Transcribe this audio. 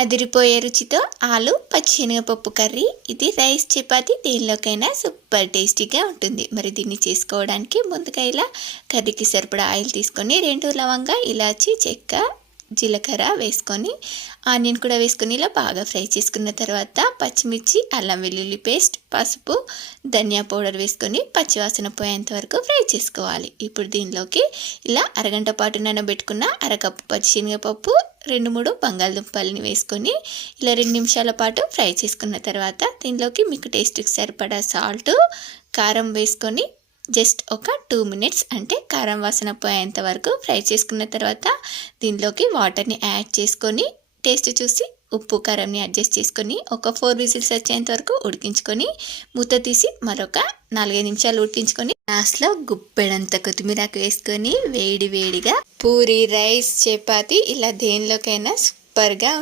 అదిరిపోయే రుచితో ఆలు పచ్చిశనగపప్పు కర్రీ. ఇది రైస్ చపాతి దేనిలోకైనా సూపర్ టేస్టీగా ఉంటుంది. మరి దీన్ని చేసుకోవడానికి ముందుగా ఇలా కర్రీకి సరిపడా ఆయిల్ తీసుకొని 2 లవంగా, ఇలాచి, చెక్క, జీలకర్ర వేసుకొని ఆనియన్ కూడా వేసుకొని ఇలా బాగా ఫ్రై చేసుకున్న తర్వాత పచ్చిమిర్చి, అల్లం వెల్లుల్లి పేస్ట్, పసుపు, ధనియా పౌడర్ వేసుకొని పచ్చివాసన పోయేంత వరకు ఫ్రై చేసుకోవాలి. ఇప్పుడు దీనిలోకి ఇలా అరగంట పాటు నానబెట్టుకున్న అరకప్పు పచ్చిశనగపప్పు, 2-3 బంగాళదుంపల్ని వేసుకొని ఇలా 2 నిమిషాల పాటు ఫ్రై చేసుకున్న తర్వాత దీనిలోకి మీకు టేస్ట్కి సరిపడా సాల్ట్, కారం వేసుకొని జస్ట్ ఒక 2 మినిట్స్ అంటే కారం వాసన పోయేంత వరకు ఫ్రై చేసుకున్న తర్వాత దీనిలోకి వాటర్ని యాడ్ చేసుకొని టేస్ట్ చూసి ఉప్పు కారంని అడ్జస్ట్ చేసుకొని ఒక 4 విజిల్స్ వచ్చేంత వరకు ఉడికించుకొని మూత తీసి మరొక 4-5 నిమిషాలు ఉడికించుకొని లాస్ట్లో గుప్పెడంత కొత్తిమీరకు వేసుకొని వేడిగా పూరి, రైస్, చపాతి ఇలా దేనిలోకైనా సూపర్గా